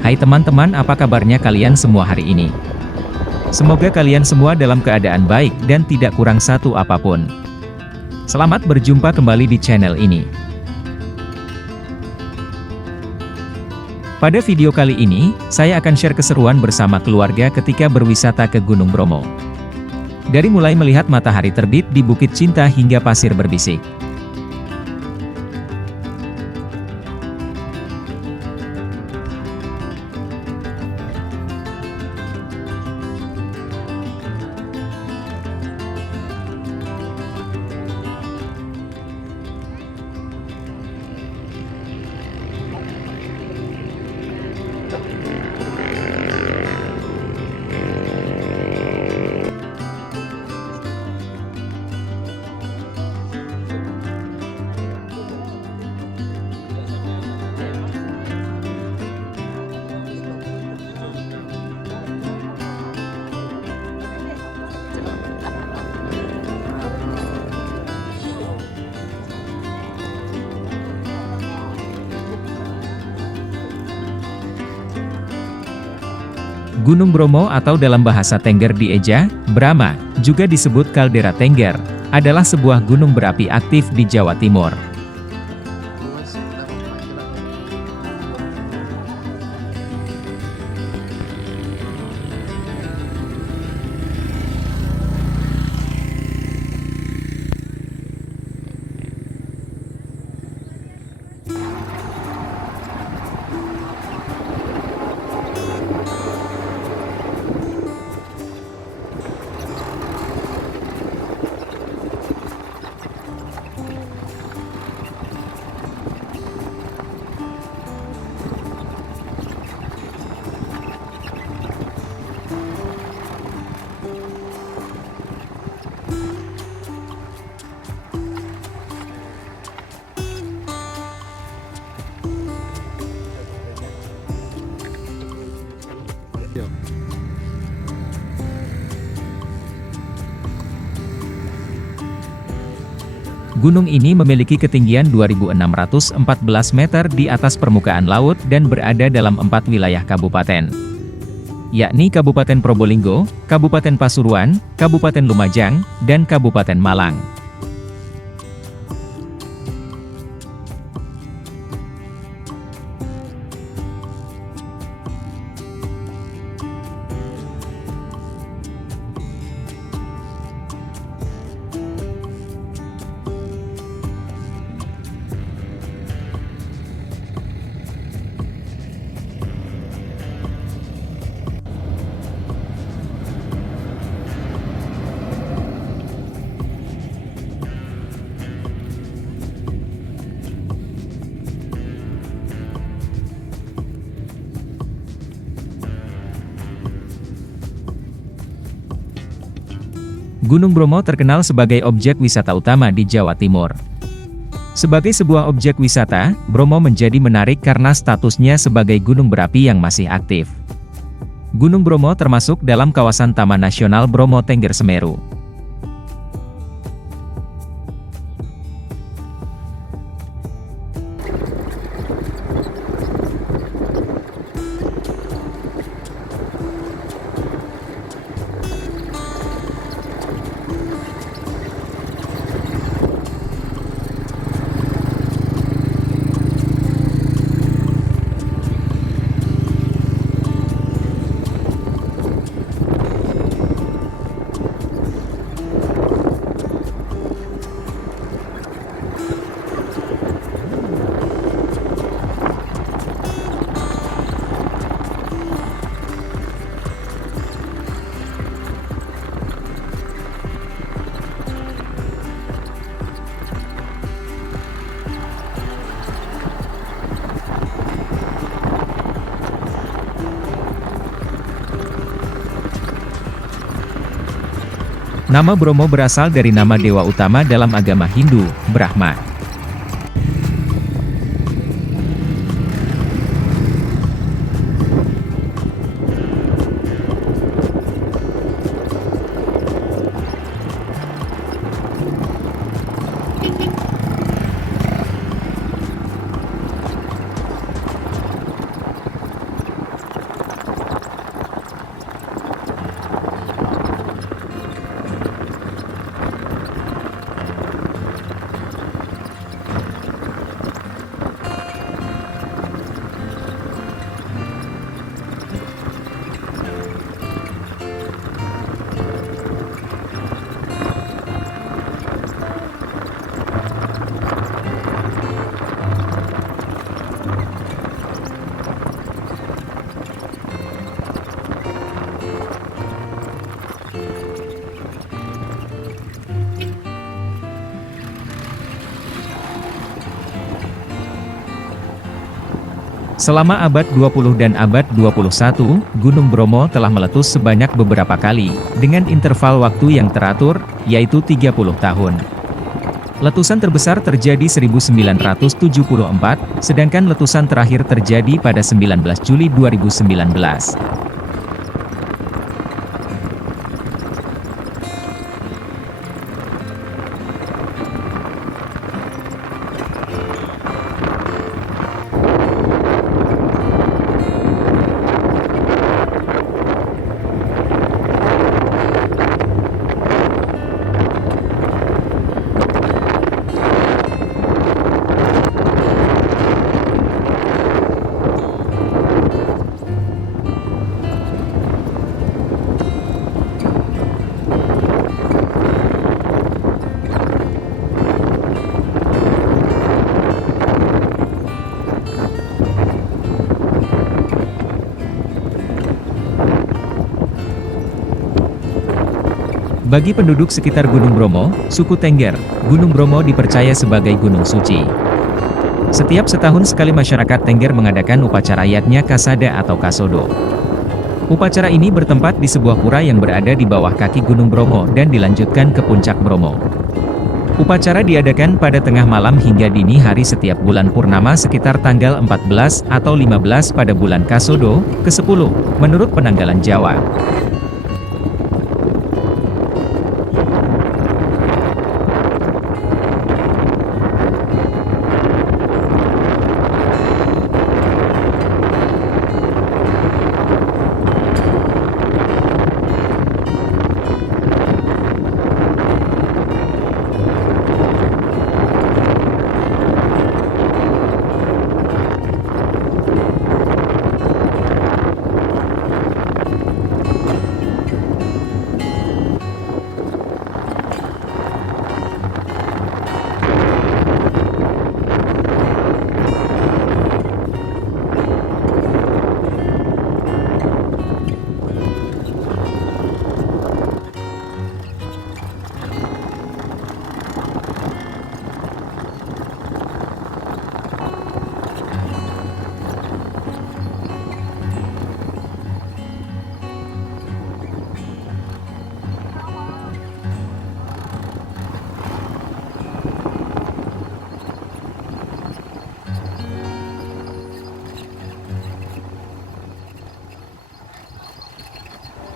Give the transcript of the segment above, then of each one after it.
Hai teman-teman, apa kabarnya kalian semua hari ini? Semoga kalian semua dalam keadaan baik dan tidak kurang satu apapun. Selamat berjumpa kembali di channel ini. Pada video kali ini, saya akan share keseruan bersama keluarga ketika berwisata ke Gunung Bromo. Dari mulai melihat matahari terbit di Bukit Cinta hingga pasir berbisik. Gunung Bromo atau dalam bahasa Tengger dieja, Brahma, juga disebut kaldera Tengger, adalah sebuah gunung berapi aktif di Jawa Timur. Gunung ini memiliki ketinggian 2.614 meter di atas permukaan laut dan berada dalam 4 wilayah kabupaten, yakni Kabupaten Probolinggo, Kabupaten Pasuruan, Kabupaten Lumajang, dan Kabupaten Malang. Gunung Bromo terkenal sebagai objek wisata utama di Jawa Timur. Sebagai sebuah objek wisata, Bromo menjadi menarik karena statusnya sebagai gunung berapi yang masih aktif. Gunung Bromo termasuk dalam kawasan Taman Nasional Bromo Tengger Semeru. Nama Bromo berasal dari nama dewa utama dalam agama Hindu, Brahma. Selama abad 20 dan abad 21, Gunung Bromo telah meletus sebanyak beberapa kali, dengan interval waktu yang teratur, yaitu 30 tahun. Letusan terbesar terjadi 1974, sedangkan letusan terakhir terjadi pada 19 Juli 2019. Bagi penduduk sekitar Gunung Bromo, suku Tengger, Gunung Bromo dipercaya sebagai gunung suci. Setiap setahun sekali masyarakat Tengger mengadakan upacara yatnya Kasada atau Kasodo. Upacara ini bertempat di sebuah pura yang berada di bawah kaki Gunung Bromo dan dilanjutkan ke puncak Bromo. Upacara diadakan pada tengah malam hingga dini hari setiap bulan purnama sekitar tanggal 14 atau 15 pada bulan Kasodo, ke-10, menurut penanggalan Jawa.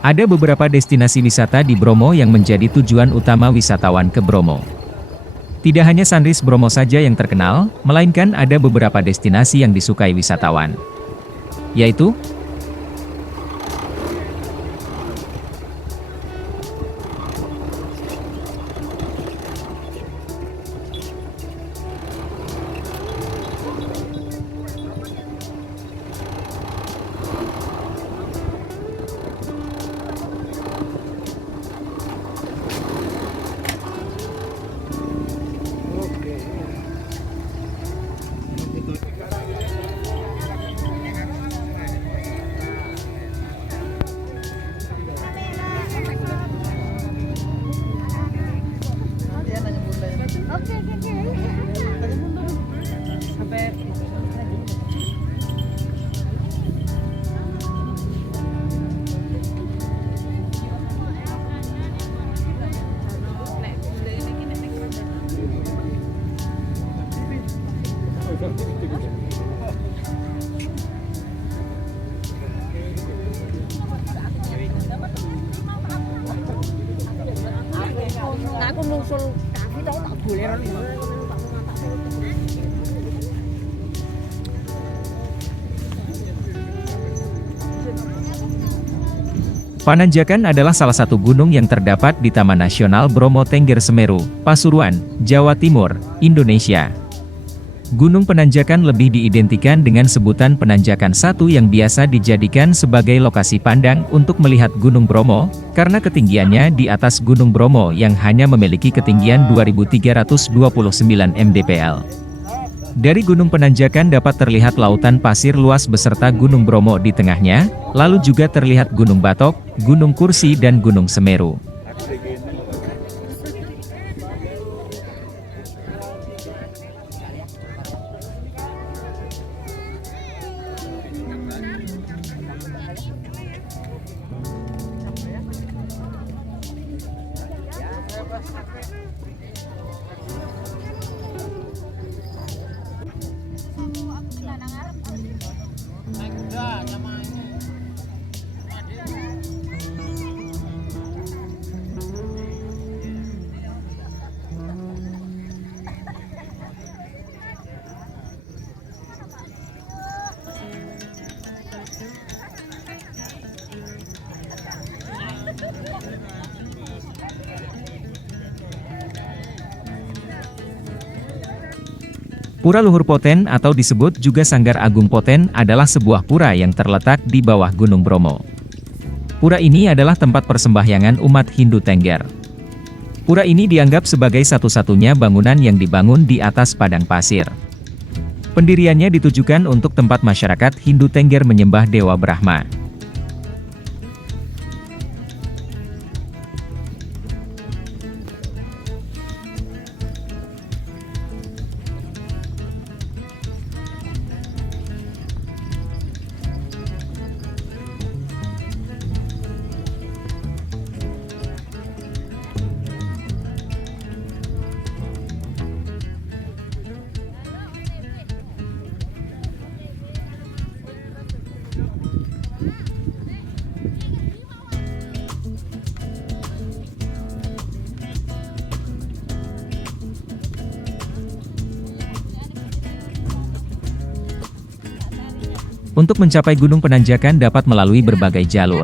Ada beberapa destinasi wisata di Bromo yang menjadi tujuan utama wisatawan ke Bromo. Tidak hanya Sunrise Bromo saja yang terkenal, melainkan ada beberapa destinasi yang disukai wisatawan. Yaitu, aku nusul kaki tau tak boleh. Pananjakan adalah salah satu gunung yang terdapat di Taman Nasional Bromo Tengger Semeru, Pasuruan, Jawa Timur, Indonesia. Gunung Penanjakan lebih diidentikan dengan sebutan Penanjakan 1 yang biasa dijadikan sebagai lokasi pandang untuk melihat Gunung Bromo, karena ketinggiannya di atas Gunung Bromo yang hanya memiliki ketinggian 2329 mdpl. Dari Gunung Penanjakan dapat terlihat lautan pasir luas beserta Gunung Bromo di tengahnya, lalu juga terlihat Gunung Batok, Gunung Kursi dan Gunung Semeru. Pura Luhur Poten atau disebut juga Sanggar Agung Poten adalah sebuah pura yang terletak di bawah Gunung Bromo. Pura ini adalah tempat persembahyangan umat Hindu Tengger. Pura ini dianggap sebagai satu-satunya bangunan yang dibangun di atas padang pasir. Pendiriannya ditujukan untuk tempat masyarakat Hindu Tengger menyembah Dewa Brahma. Untuk mencapai Gunung Penanjakan dapat melalui berbagai jalur.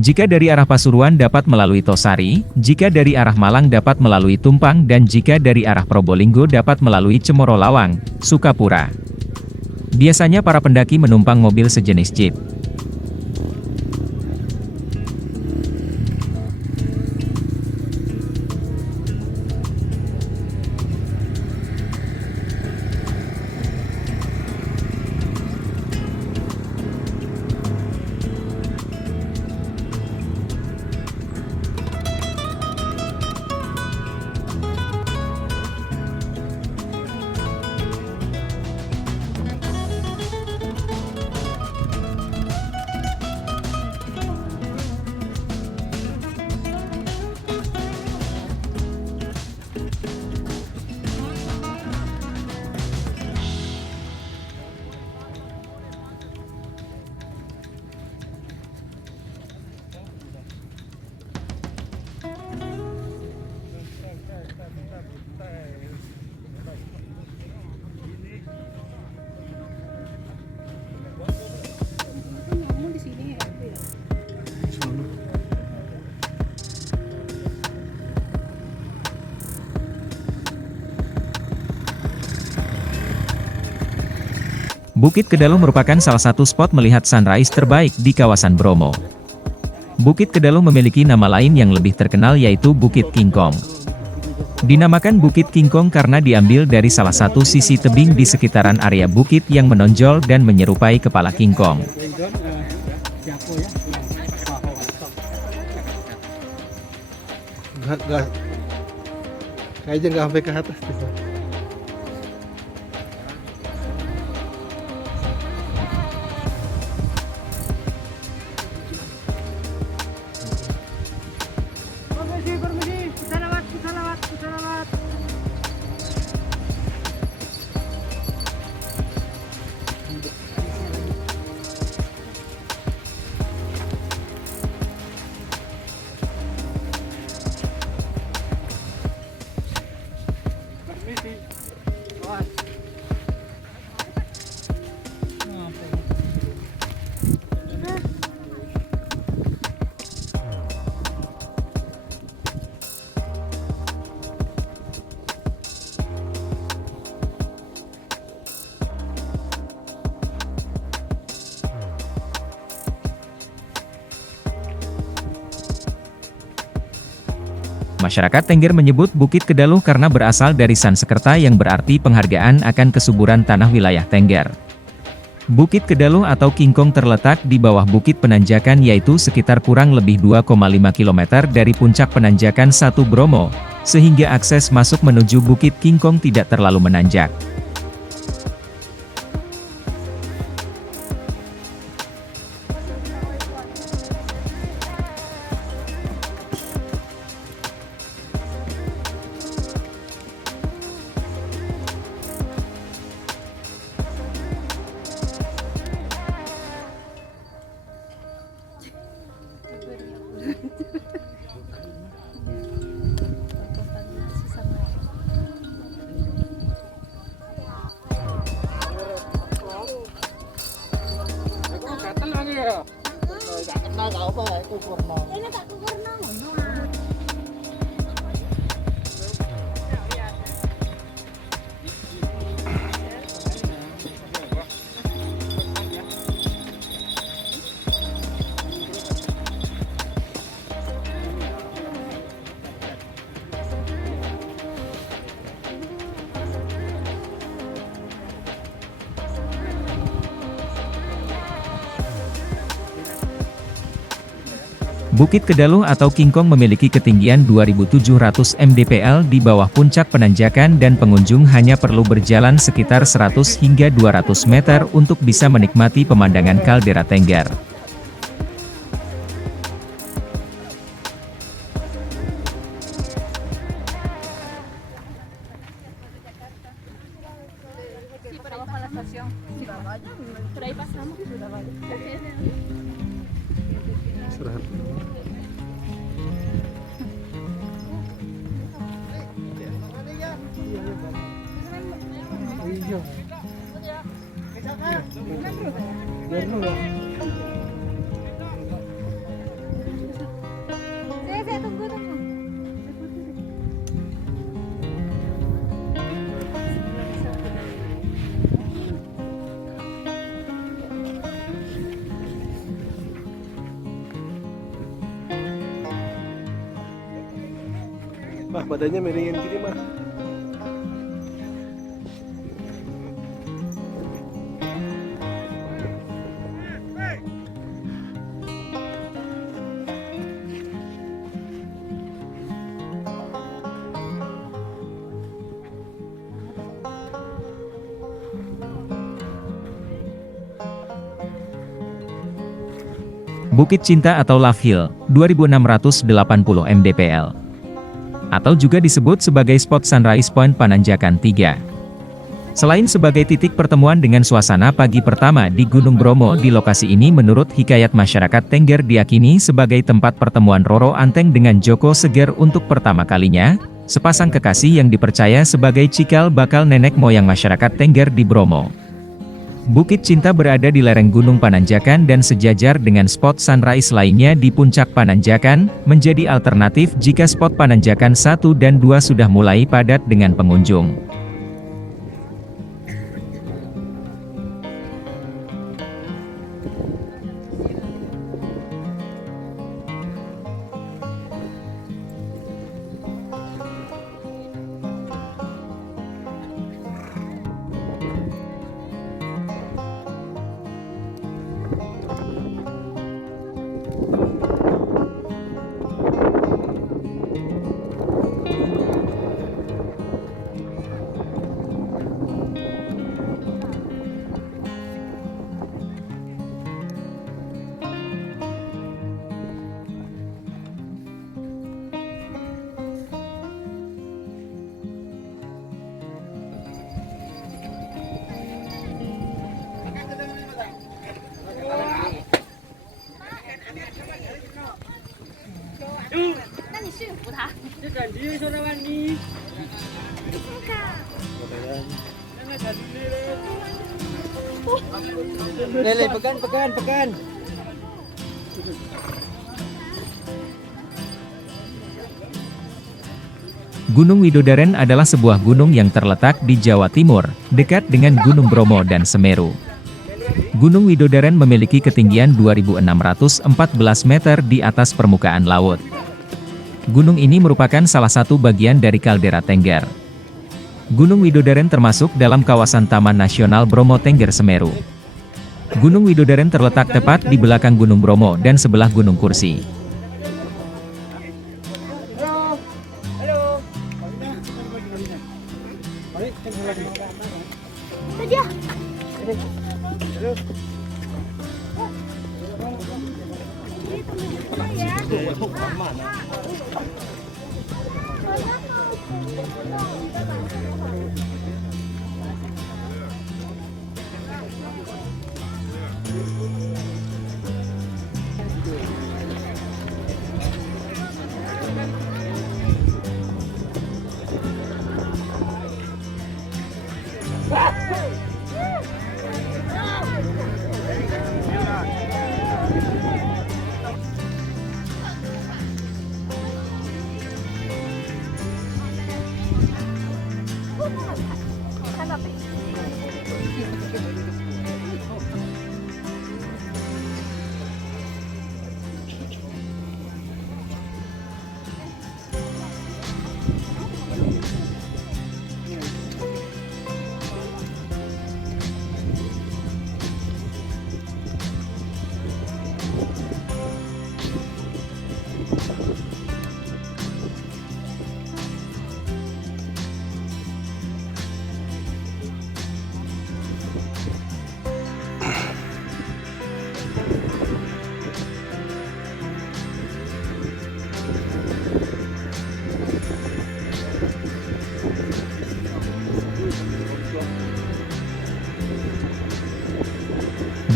Jika dari arah Pasuruan dapat melalui Tosari, jika dari arah Malang dapat melalui Tumpang dan jika dari arah Probolinggo dapat melalui Cemoro Lawang, Sukapura. Biasanya para pendaki menumpang mobil sejenis jeep. Bukit Kedalu merupakan salah satu spot melihat sunrise terbaik di kawasan Bromo. Bukit Kedalu memiliki nama lain yang lebih terkenal yaitu Bukit King Kong. Dinamakan Bukit King Kong karena diambil dari salah satu sisi tebing di sekitaran area bukit yang menonjol dan menyerupai kepala King Kong. Kayaknya nggak sampai ke atas. Permisi, salawat. Masyarakat Tengger menyebut Bukit Kedalu karena berasal dari Sansekerta yang berarti penghargaan akan kesuburan tanah wilayah Tengger. Bukit Kedalu atau King Kong terletak di bawah Bukit Penanjakan yaitu sekitar kurang lebih 2,5 km dari puncak Penanjakan 1 Bromo, sehingga akses masuk menuju Bukit King Kong tidak terlalu menanjak. Bukit Kedaluh atau Kingkong memiliki ketinggian 2.700 mdpl di bawah puncak penanjakan dan pengunjung hanya perlu berjalan sekitar 100 hingga 200 meter untuk bisa menikmati pemandangan kaldera Tengger. Saya tunggu. Mah, badannya miringin gini, mah. Bukit Cinta atau Love Hill, 2.680 mdpl. Atau juga disebut sebagai spot Sunrise Point Pananjakan 3. Selain sebagai titik pertemuan dengan suasana pagi pertama di Gunung Bromo, di lokasi ini menurut hikayat masyarakat Tengger diyakini sebagai tempat pertemuan Roro Anteng dengan Joko Seger untuk pertama kalinya, sepasang kekasih yang dipercaya sebagai cikal bakal nenek moyang masyarakat Tengger di Bromo. Bukit Cinta berada di lereng Gunung Pananjakan dan sejajar dengan spot sunrise lainnya di puncak Pananjakan, menjadi alternatif jika spot Pananjakan 1 dan 2 sudah mulai padat dengan pengunjung. Lele, pekan. Gunung Widodaren adalah sebuah gunung yang terletak di Jawa Timur, dekat dengan Gunung Bromo dan Semeru. Gunung Widodaren memiliki ketinggian 2.614 meter di atas permukaan laut. Gunung ini merupakan salah satu bagian dari kaldera Tengger. Gunung Widodaren termasuk dalam kawasan Taman Nasional Bromo Tengger Semeru. Gunung Widodaren terletak tepat di belakang Gunung Bromo dan sebelah Gunung Kursi.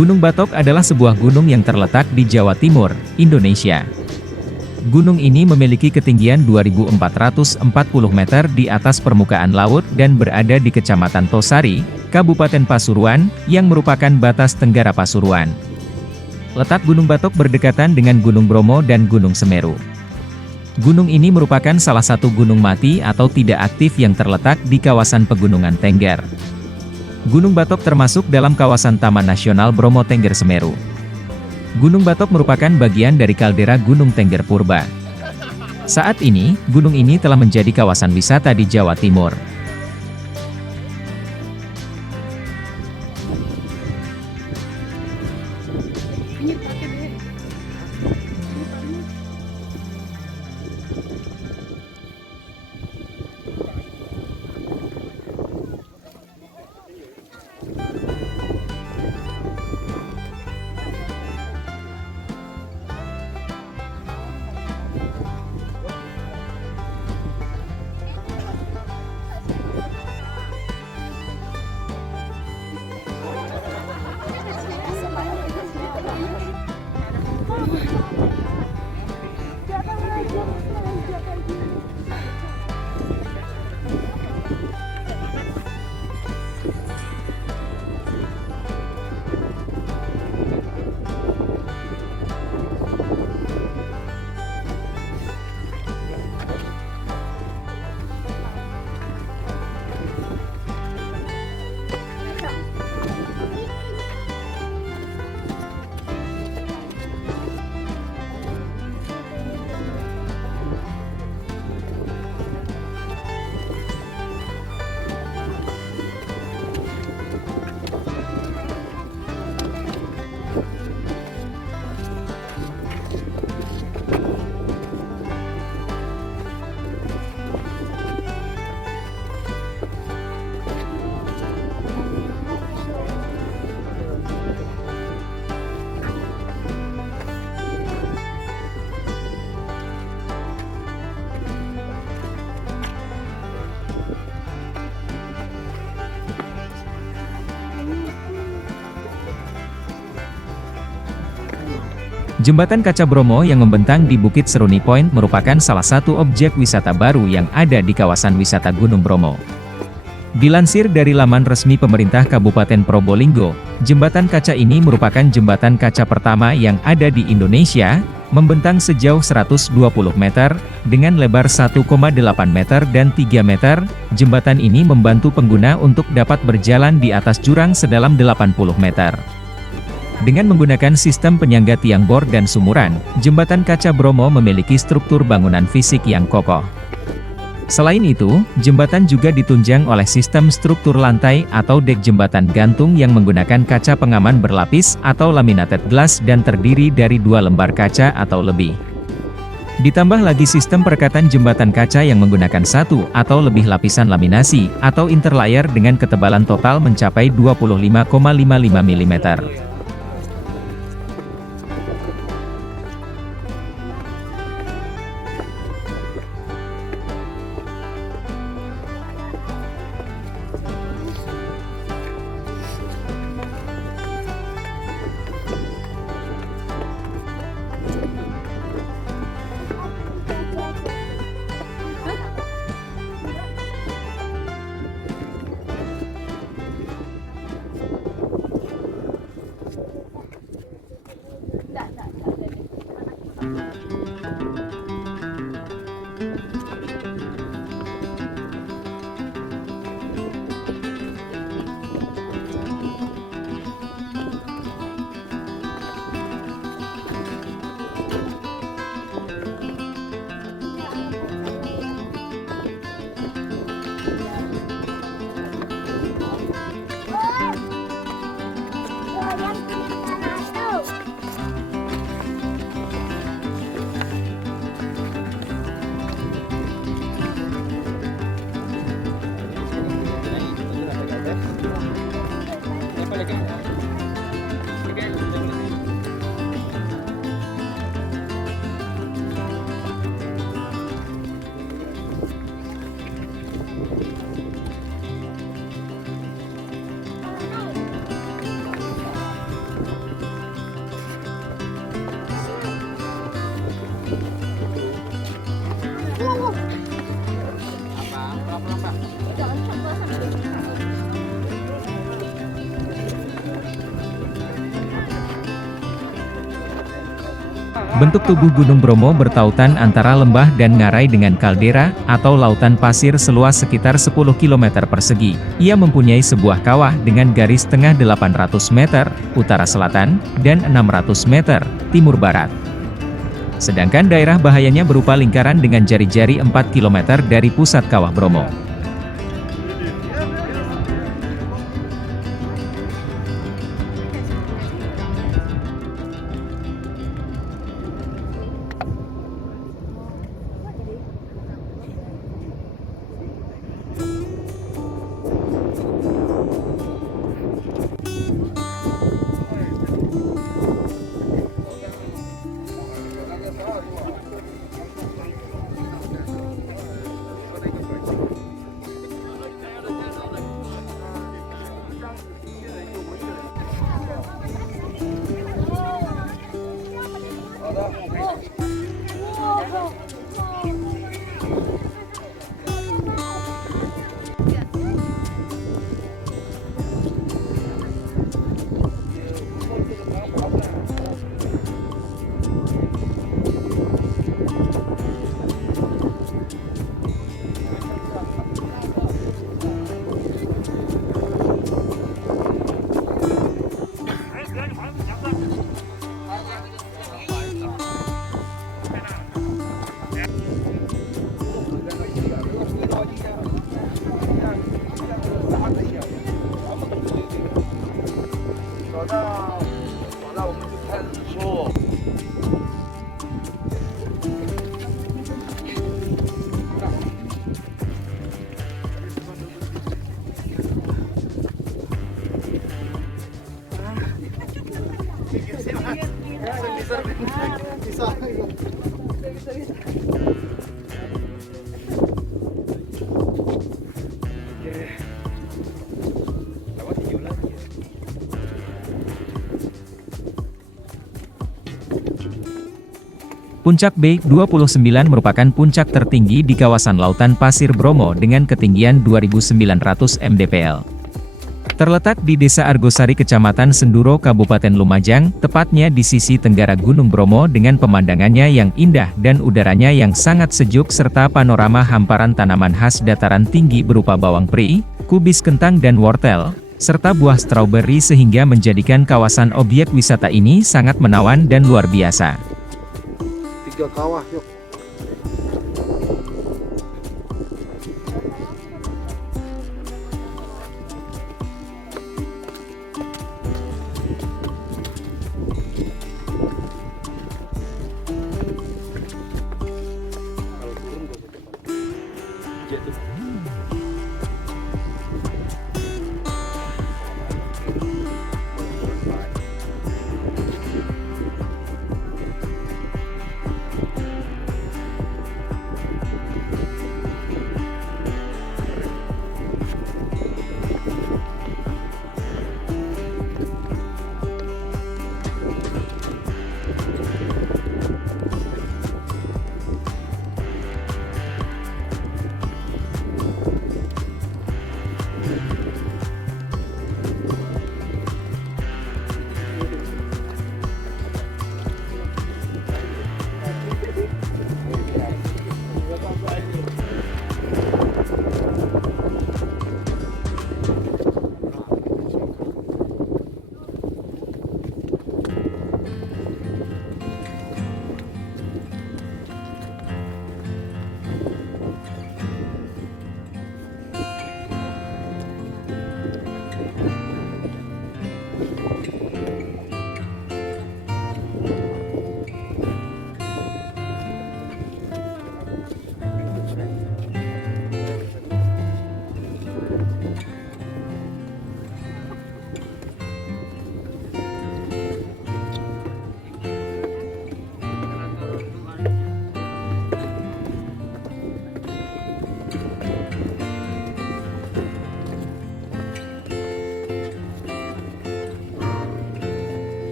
Gunung Batok adalah sebuah gunung yang terletak di Jawa Timur, Indonesia. Gunung ini memiliki ketinggian 2.440 meter di atas permukaan laut dan berada di Kecamatan Tosari, Kabupaten Pasuruan, yang merupakan batas tenggara Pasuruan. Letak Gunung Batok berdekatan dengan Gunung Bromo dan Gunung Semeru. Gunung ini merupakan salah satu gunung mati atau tidak aktif yang terletak di kawasan Pegunungan Tengger. Gunung Batok termasuk dalam kawasan Taman Nasional Bromo Tengger Semeru. Gunung Batok merupakan bagian dari kaldera Gunung Tengger Purba. Saat ini, gunung ini telah menjadi kawasan wisata di Jawa Timur. Jembatan Kaca Bromo yang membentang di Bukit Seruni Point merupakan salah satu objek wisata baru yang ada di kawasan wisata Gunung Bromo. Dilansir dari laman resmi pemerintah Kabupaten Probolinggo, jembatan kaca ini merupakan jembatan kaca pertama yang ada di Indonesia, membentang sejauh 120 meter, dengan lebar 1,8 meter dan 3 meter. Jembatan ini membantu pengguna untuk dapat berjalan di atas jurang sedalam 80 meter. Dengan menggunakan sistem penyangga tiang bor dan sumuran, jembatan Kaca Bromo memiliki struktur bangunan fisik yang kokoh. Selain itu, jembatan juga ditunjang oleh sistem struktur lantai atau dek jembatan gantung yang menggunakan kaca pengaman berlapis atau laminated glass dan terdiri dari 2 lembar kaca atau lebih. Ditambah lagi sistem perekatan jembatan kaca yang menggunakan 1 atau lebih lapisan laminasi atau interlayer dengan ketebalan total mencapai 25,55 mm. Bentuk tubuh Gunung Bromo bertautan antara lembah dan ngarai dengan kaldera, atau lautan pasir seluas sekitar 10 km persegi. Ia mempunyai sebuah kawah dengan garis tengah 800 meter, utara selatan, dan 600 meter, timur barat. Sedangkan daerah bahayanya berupa lingkaran dengan jari-jari 4 km dari pusat kawah Bromo. Puncak B29 merupakan puncak tertinggi di kawasan Lautan Pasir Bromo dengan ketinggian 2.900 mdpl. Terletak di Desa Argosari Kecamatan Senduro Kabupaten Lumajang, tepatnya di sisi tenggara Gunung Bromo dengan pemandangannya yang indah dan udaranya yang sangat sejuk serta panorama hamparan tanaman khas dataran tinggi berupa bawang peri, kubis kentang dan wortel, serta buah stroberi sehingga menjadikan kawasan objek wisata ini sangat menawan dan luar biasa. 3 kawah yuk.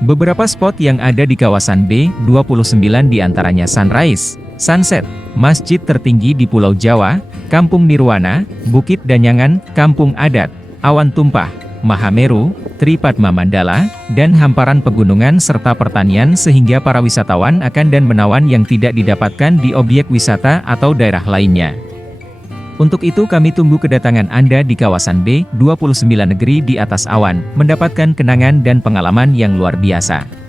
Beberapa spot yang ada di kawasan B29 diantaranya Sunrise, Sunset, Masjid tertinggi di Pulau Jawa, Kampung Nirwana, Bukit Danyangan, Kampung Adat, Awan Tumpah, Mahameru, Tripadma Mandala, dan hamparan pegunungan serta pertanian sehingga para wisatawan akan dan menawan yang tidak didapatkan di objek wisata atau daerah lainnya. Untuk itu kami tunggu kedatangan Anda di kawasan B29 Negeri di Atas Awan, mendapatkan kenangan dan pengalaman yang luar biasa.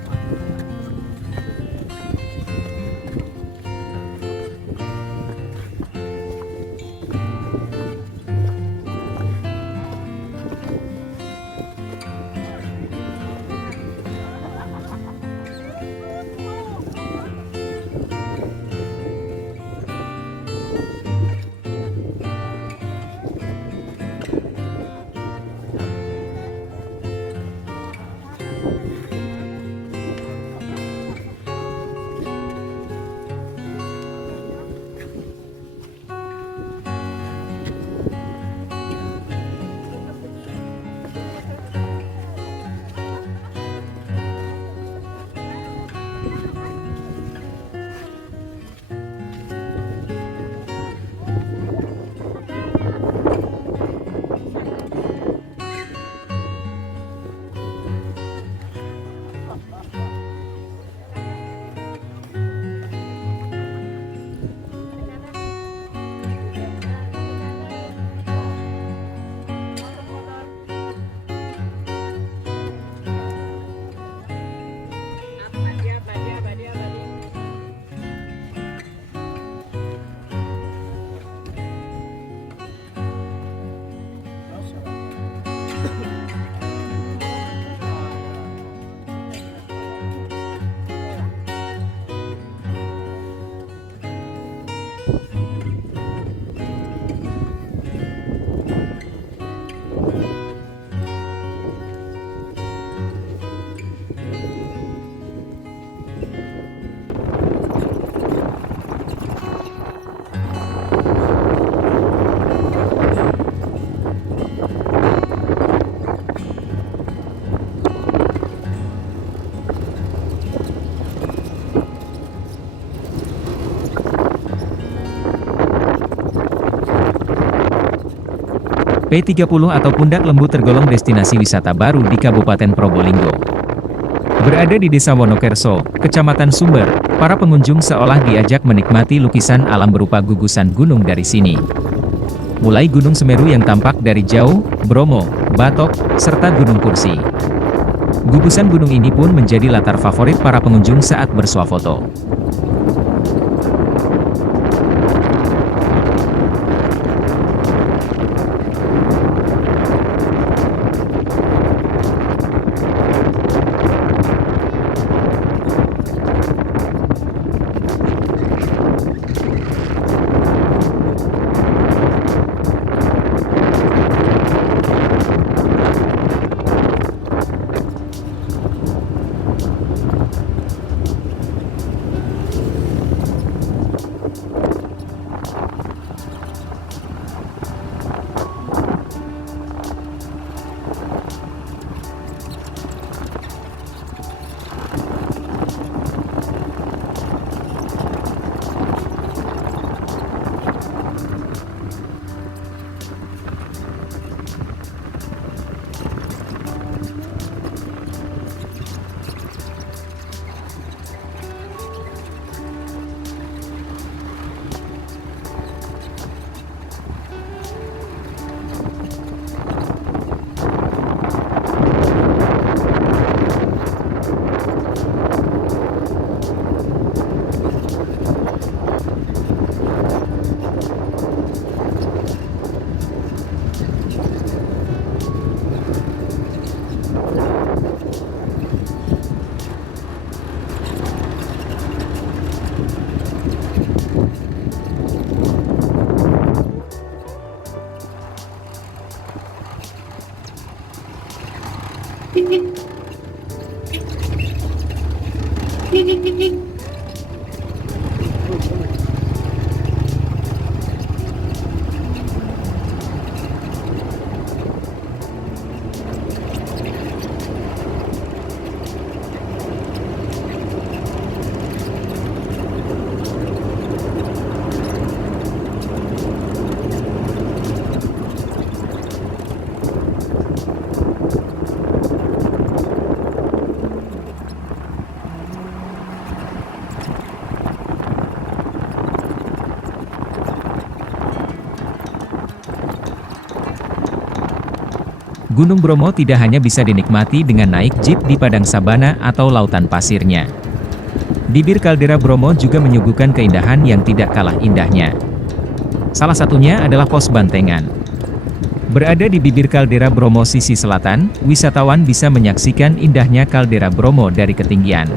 P30 atau Pundak Lembu tergolong destinasi wisata baru di Kabupaten Probolinggo. Berada di Desa Wonokerso, Kecamatan Sumber, para pengunjung seolah diajak menikmati lukisan alam berupa gugusan gunung dari sini. Mulai Gunung Semeru yang tampak dari jauh, Bromo, Batok, serta Gunung Kursi. Gugusan gunung ini pun menjadi latar favorit para pengunjung saat bersuah foto. Gunung Bromo tidak hanya bisa dinikmati dengan naik jeep di padang sabana atau lautan pasirnya. Bibir kaldera Bromo juga menyuguhkan keindahan yang tidak kalah indahnya. Salah satunya adalah Pos Bantengan. Berada di bibir kaldera Bromo sisi selatan, wisatawan bisa menyaksikan indahnya kaldera Bromo dari ketinggian.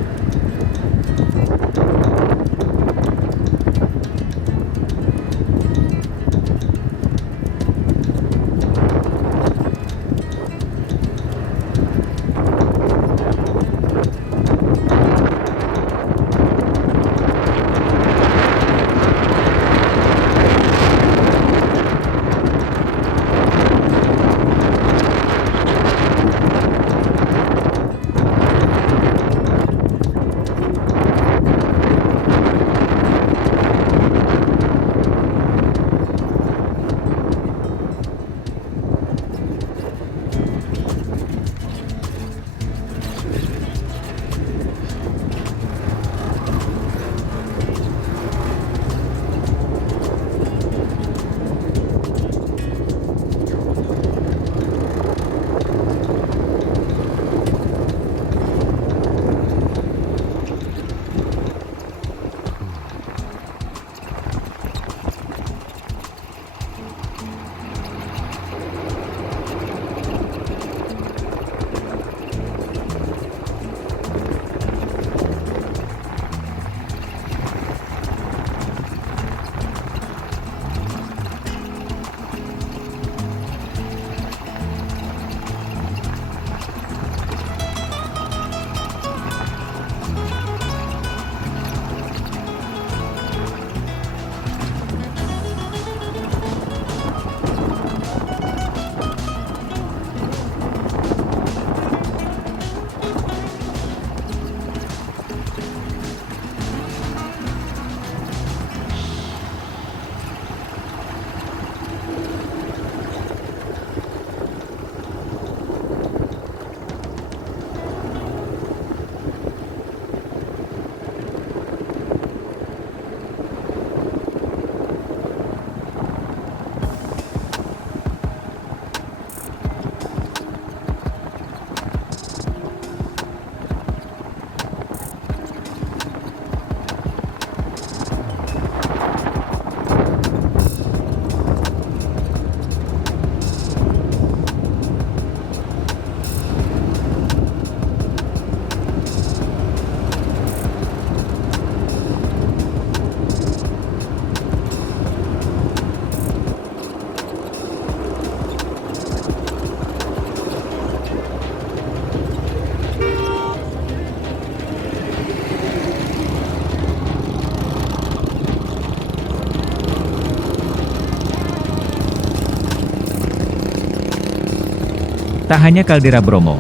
Tak hanya kaldera Bromo.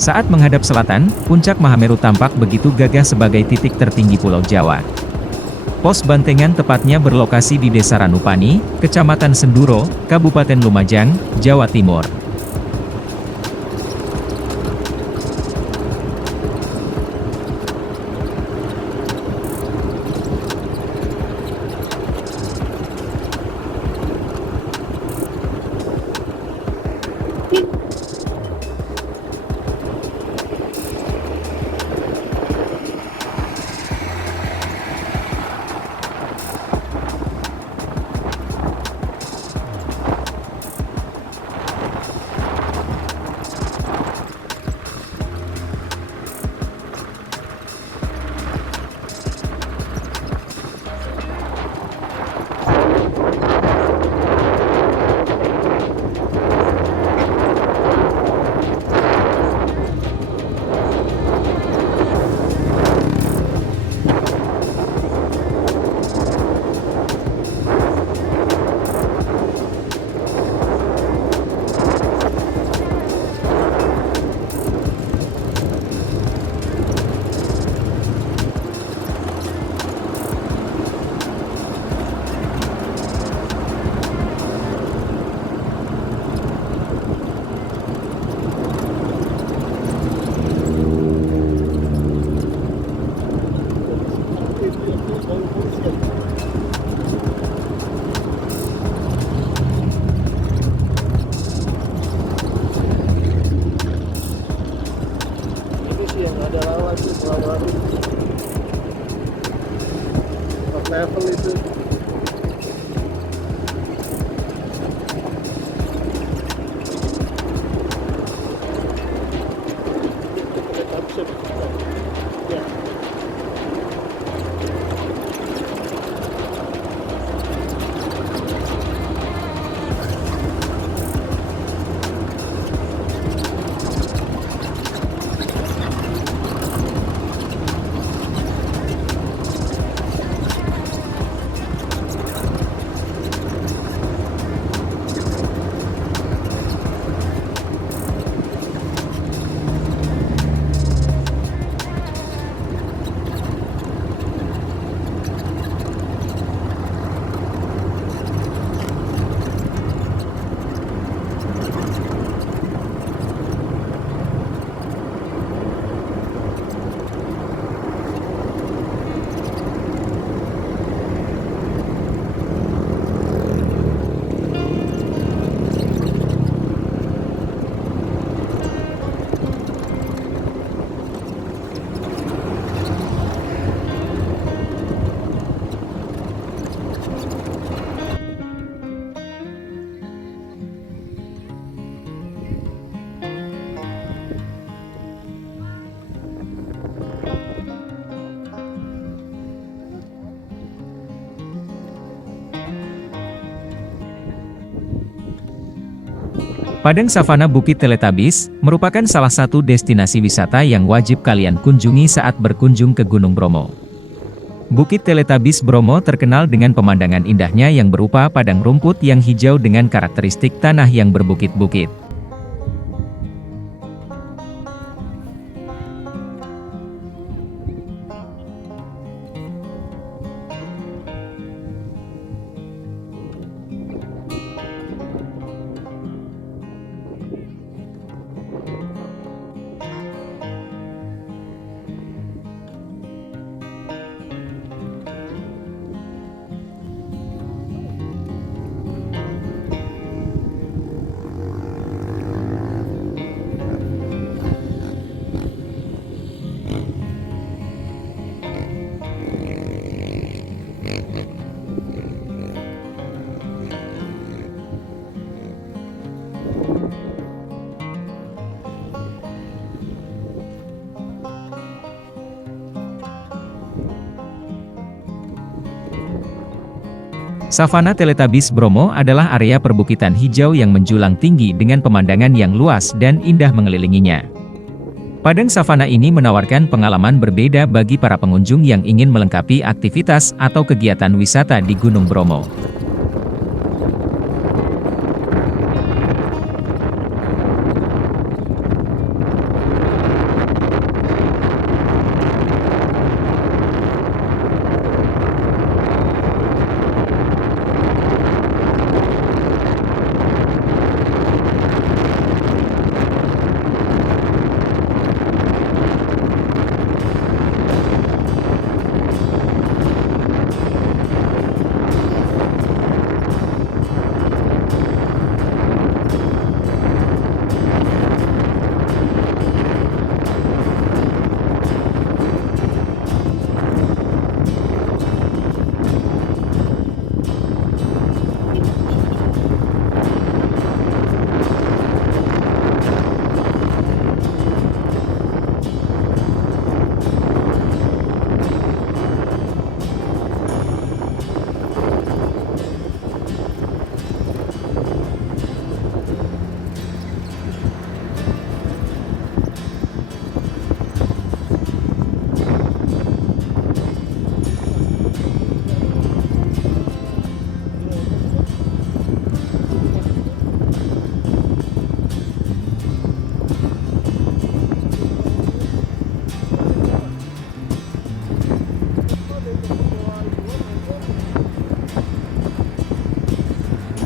Saat menghadap selatan, puncak Mahameru tampak begitu gagah sebagai titik tertinggi Pulau Jawa. Pos Bantengan tepatnya berlokasi di Desa Ranupani, Kecamatan Senduro, Kabupaten Lumajang, Jawa Timur. Padang Savana Bukit Teletabis merupakan salah satu destinasi wisata yang wajib kalian kunjungi saat berkunjung ke Gunung Bromo. Bukit Teletabis Bromo terkenal dengan pemandangan indahnya yang berupa padang rumput yang hijau dengan karakteristik tanah yang berbukit-bukit. Savana Teletabis Bromo adalah area perbukitan hijau yang menjulang tinggi dengan pemandangan yang luas dan indah mengelilinginya. Padang savana ini menawarkan pengalaman berbeda bagi para pengunjung yang ingin melengkapi aktivitas atau kegiatan wisata di Gunung Bromo.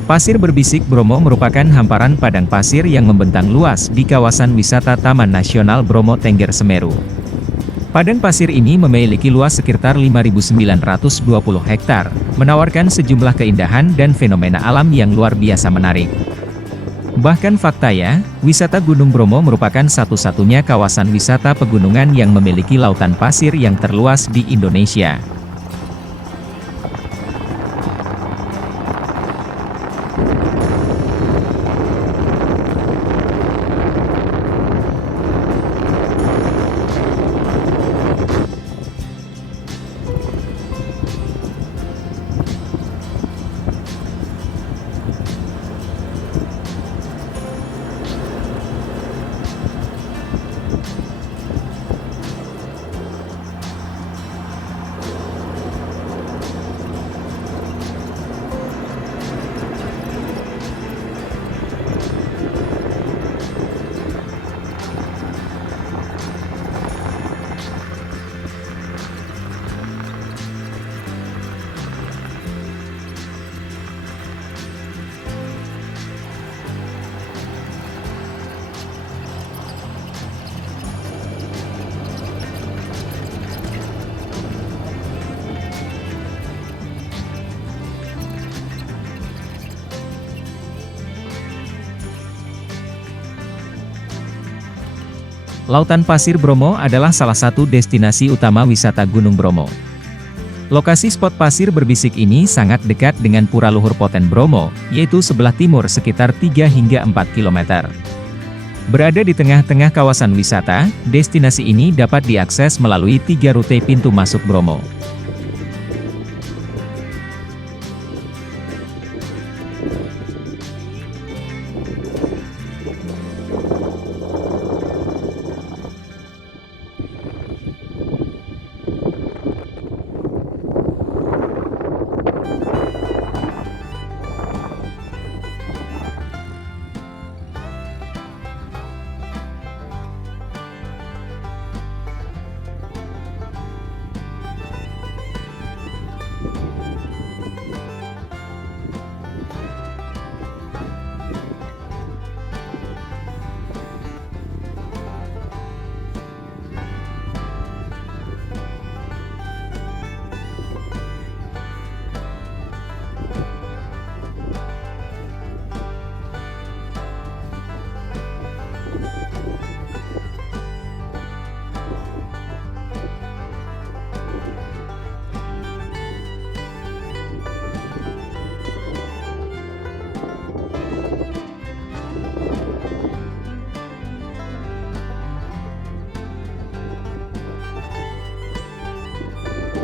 Pasir Berbisik Bromo merupakan hamparan padang pasir yang membentang luas di kawasan wisata Taman Nasional Bromo Tengger Semeru. Padang pasir ini memiliki luas sekitar 5.920 hektar, menawarkan sejumlah keindahan dan fenomena alam yang luar biasa menarik. Bahkan faktanya, wisata Gunung Bromo merupakan satu-satunya kawasan wisata pegunungan yang memiliki lautan pasir yang terluas di Indonesia. Lautan Pasir Bromo adalah salah satu destinasi utama wisata Gunung Bromo. Lokasi spot pasir berbisik ini sangat dekat dengan Pura Luhur Poten Bromo, yaitu sebelah timur sekitar 3 hingga 4 km. Berada di tengah-tengah kawasan wisata, destinasi ini dapat diakses melalui 3 rute pintu masuk Bromo.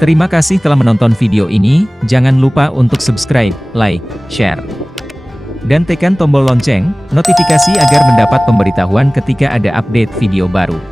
Terima kasih telah menonton video ini, jangan lupa untuk subscribe, like, share, dan tekan tombol lonceng, notifikasi agar mendapat pemberitahuan ketika ada update video baru.